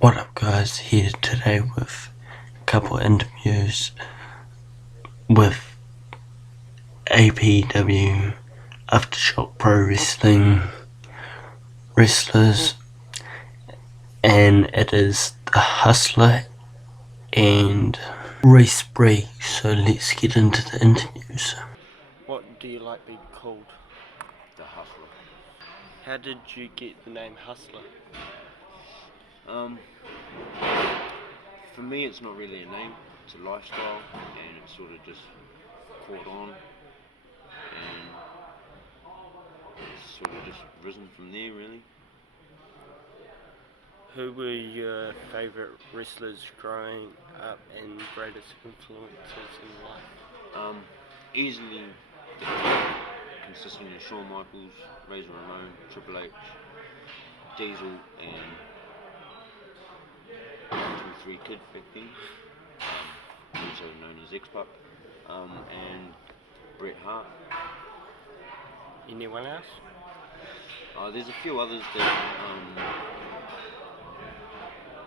What up guys, here today with a couple of interviews with APW Aftershock Pro Wrestling wrestlers, and it is the Hustler and Reece Breeg. So let's get into the interviews. What do you like being called? The Hustler. How did you get the name Hustler? For me it's not really a name, it's a lifestyle, and it's sort of just caught on, and it's sort of just risen from there really. Who were your favourite wrestlers growing up and greatest influences in life? Easily the top, consisting of Shawn Michaels, Razor Ramon, Triple H, Diesel, and 1, 2, 3 Kid back then, also known as X-Puck, and Bret Hart. Anyone else? There's a few others that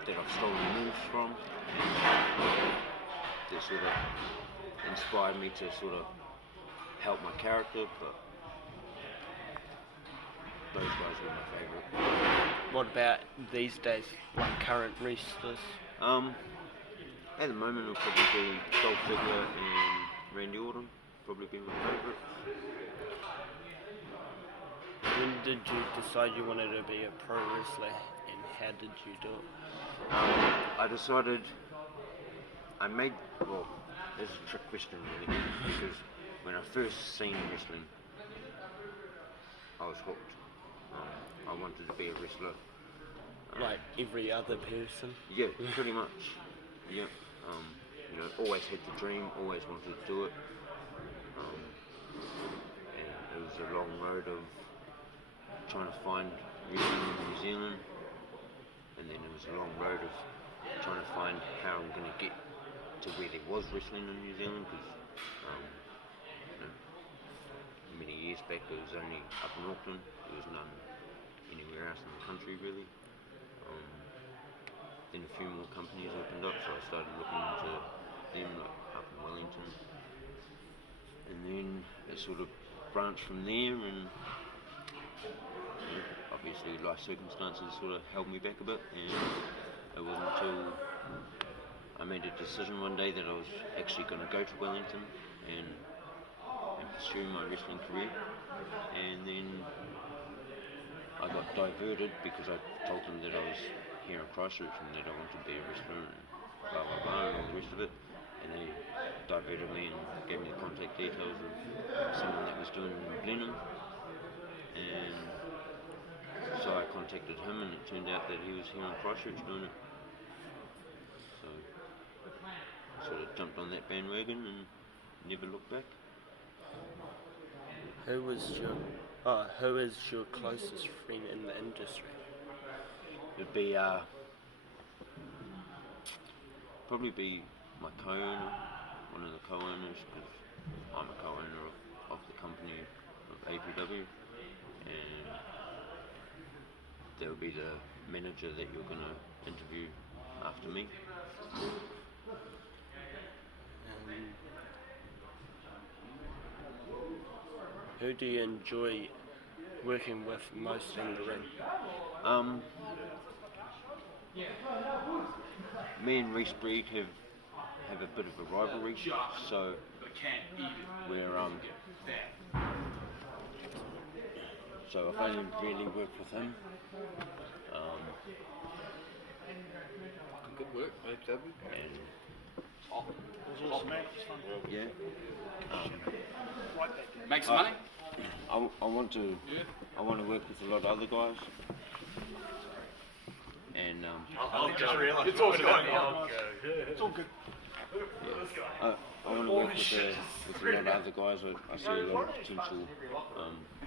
I've stolen moves from, that sort of inspired me to sort of help my character, but those guys were my favourite. What about these days, like current wrestlers? At the moment it'll probably be Dolph Ziggler and Randy Orton, probably be my favourite. When did you decide you wanted to be a pro wrestler, and how did you do it? I decided, well, this is a trick question really, because when I first seen wrestling, I was hooked. I wanted to be a wrestler. Like every other person? Yeah, pretty much. Yeah. Always had the dream, always wanted to do it. And it was a long road of trying to find wrestling in New Zealand, and then it was a long road of trying to find how I'm going to get to where there was wrestling in New Zealand, because many years back it was only up in Auckland, there was none anywhere else in the country really. Then a few more companies opened up, so I started looking into them, like up in Wellington, and then it sort of branched from there, and obviously life circumstances sort of held me back a bit, and it wasn't until I made a decision one day that I was actually going to go to Wellington and pursue my wrestling career, and then I got diverted because I told them that I was here in Christchurch and that I wanted to be a wrestler and blah blah blah and all the rest of it, and they diverted me and gave me the contact details of someone that was doing it in Blenheim, and so I contacted him, and it turned out that he was here in Christchurch doing it, so I sort of jumped on that bandwagon and never looked back. Who is your closest friend in the industry? It'd be probably be my co-owner, one of the co-owners, because I'm a co-owner of the company of APW, and there will be the manager that you're going to interview after me. Who do you enjoy working with most in the ring? Me and Reece Breeg have a bit of a rivalry, so I've only really worked with him. Good work, APW. Yeah. Make some money? I want to work with a lot of other guys, and It's all good. It's all good. I want to work with a lot of other guys. I see a lot of potential in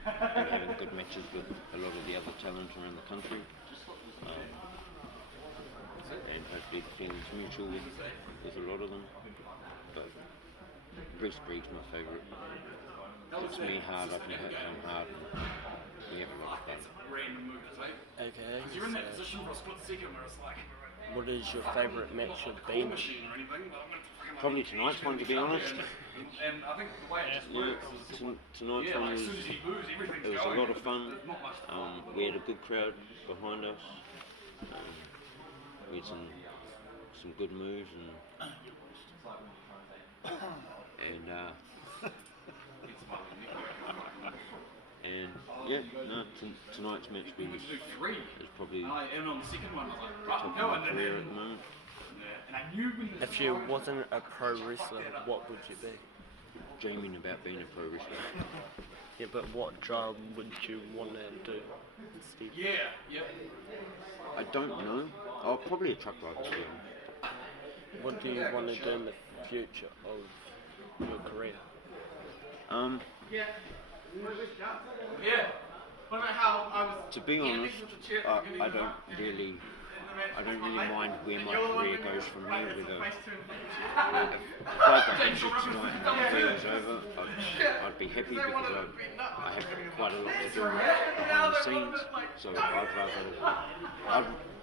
having good matches with a lot of the other talent around the country, and hopefully the feeling's mutual with a lot of them. But Reece Breeg's my favourite. Hits me hard, I can hit him hard, and we have a lot of fun. Okay. You're in that So position for a split second where it's like what is your favourite match you've been? machine or anything, but I'm going to fucking Probably tonight's one, to be honest. And I think the way it just works, Tonight's yeah, one like as was, soon as he moves, everything's it was going. a lot of fun. There's not much. We had a good crowd behind us. We had some good moves and yeah, no, tonight's match We was could do three. is probably And on the second one, I was like, top right, of go, my and career then at the moment. and I knew when the If you wasn't a pro wrestler, what would you be? Dreaming about being a pro wrestler. Yeah, but what job would you want to do instead? yeah. I don't know. Oh, probably a truck driver. To be honest. What do you want to do in the future of your career? Yeah. What about how I was? To be honest, I don't really mind where my career goes from here. If I got injured tonight and the career was over, I'd be happy because I have quite a lot to do behind the scenes. So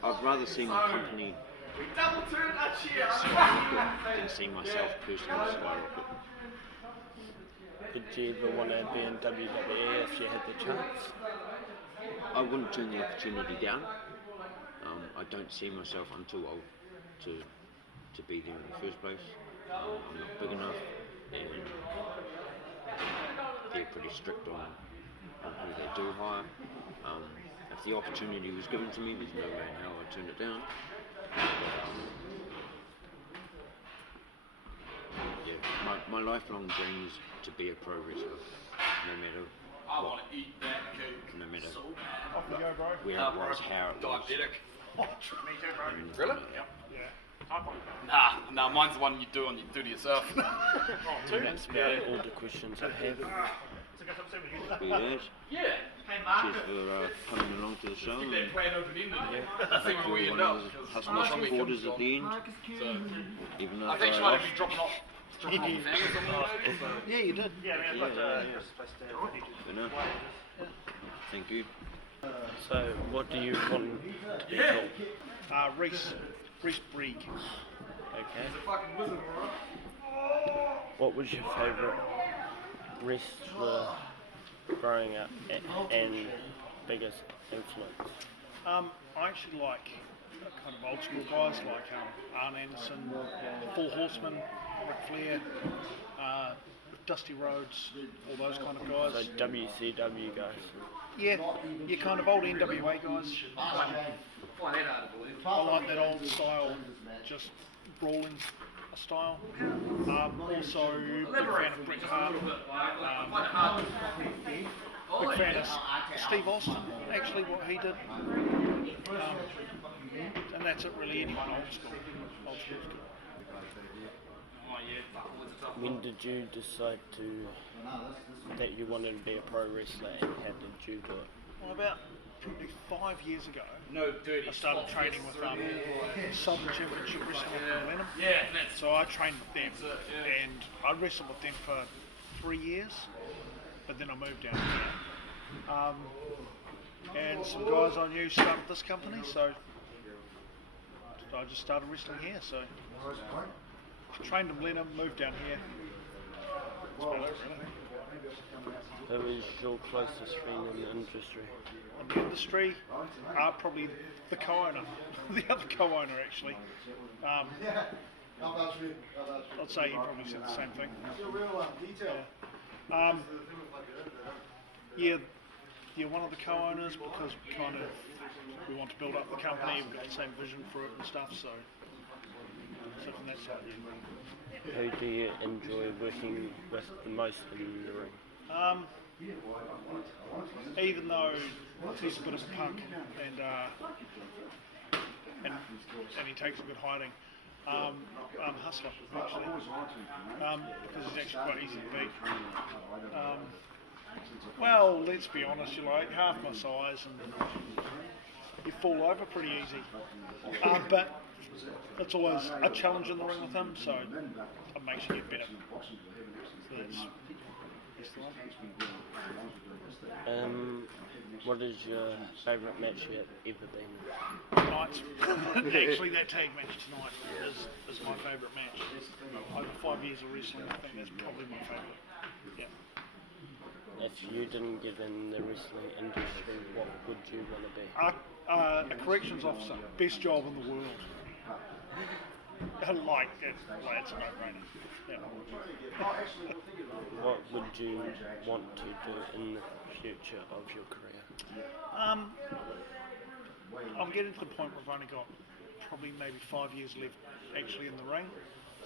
I'd rather see my company skyrocket than see myself personally skyrocket. Did you ever want to be in WWE if you had the chance? I wouldn't turn the opportunity down. I don't see myself, I'm too old to be there in the first place. I'm not big enough, and they're pretty strict on who they do hire. If the opportunity was given to me, there's no way in hell I'd turn it down. Yeah, my lifelong dream is to be a pro wrestler, no matter I what, want to eat that cake. no matter Off we go, bro. where it was, how it was. Diabetic. Me too, bro. and, Really? Yeah. Nah, mine's the one you do to yourself. That's about all the questions I have. Yes. Yeah. Hey, Mark. Cheers for coming along to the show. Keep And that plan open-ended. I I think hope where we end everyone up. has hustled supporters at the end, So, even though I think I she might lost. be dropping off family or something. Yeah, you did. Yeah, man, Yeah, but But no. Thank you. So, what do you want to be called? Reece Breeg. Okay. Fucking wizard, alright? What was your favourite wrestler growing up and biggest influence? I actually like kind of old school guys like Arn Anderson, Four Horsemen, Ric Flair, Dusty Rhodes, all those kind of So guys. WCW guys. Yeah, kind of old NWA guys. I like that old style, just brawling style. Also, big fan of Bret Hart. Big fan of Steve Austin, actually, what he did. And that's it really, anyone old school. When did you decide that you wanted to be a pro wrestler, and how did you do it? Well, about probably 5 years ago, No dirty I started training with Southern Championship Wrestling in Lenham. Yeah, that's So I trained with them, and I wrestled with them for 3 years, but then I moved down here. And some guys I knew started this company, so I just started wrestling here. So I trained in Lenham, moved down here. That's about it, really. Who is your closest friend in the industry? In the industry, probably the co-owner, the other co-owner actually. I'd say he probably said the same thing. Yeah, one of the co-owners, because we want to build up the company, we've got the same vision for it and stuff, so from that side, yeah. Who do you enjoy working with the most in the ring? Even though he's a bit of a punk and he takes a good hiding, Hustler actually, because he's actually quite easy to beat. Well, let's be honest, you're like half my size and you fall over pretty easy. But it's always a challenge in the ring with him, so it makes you get better. So that's the one. What is your favourite match you have ever been in? Tonight's actually that tag match tonight is my favourite match. Over 5 years of wrestling, I think that's probably my favourite. Yeah. If you didn't get in the wrestling industry, what would you want to be? A corrections officer, best job in the world. Like that's a no-brainer. Yeah. What would you want to do in the future of your career? I'm getting to the point where I've only got probably maybe 5 years left actually in the ring.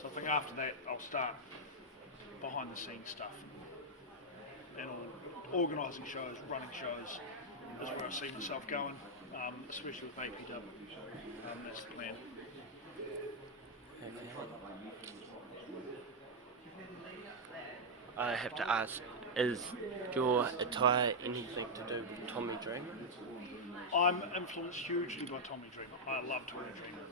So I think after that I'll start behind the scenes stuff. And organising shows, running shows is where I see myself going, especially with APW. That's the plan. I have to ask, is your attire anything to do with Tommy Dreamer? I'm influenced hugely by Tommy Dreamer. I love Tommy Dreamer.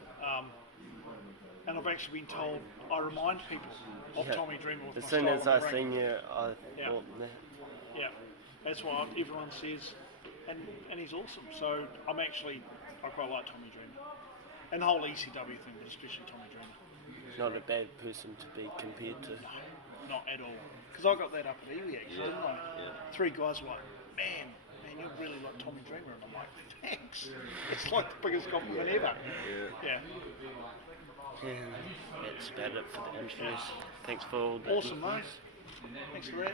And I've actually been told I remind people of Tommy Dreamer with As my soon style as on I the ring. seen you, I Yeah. thought that. Yeah, that's what everyone says, and he's awesome. So I quite like Tommy Dreamer, and the whole ECW thing, but especially Tommy Dreamer. Not a bad person to be compared to. Not at all, because I got that up at Ely actually, didn't I? Yeah. 3 guys were like, man, you really like Tommy Dreamer, and I'm like, thanks. It's like the biggest compliment ever. Yeah. That's about it for the interviews. Thanks for all the Awesome, mate. Thanks for that.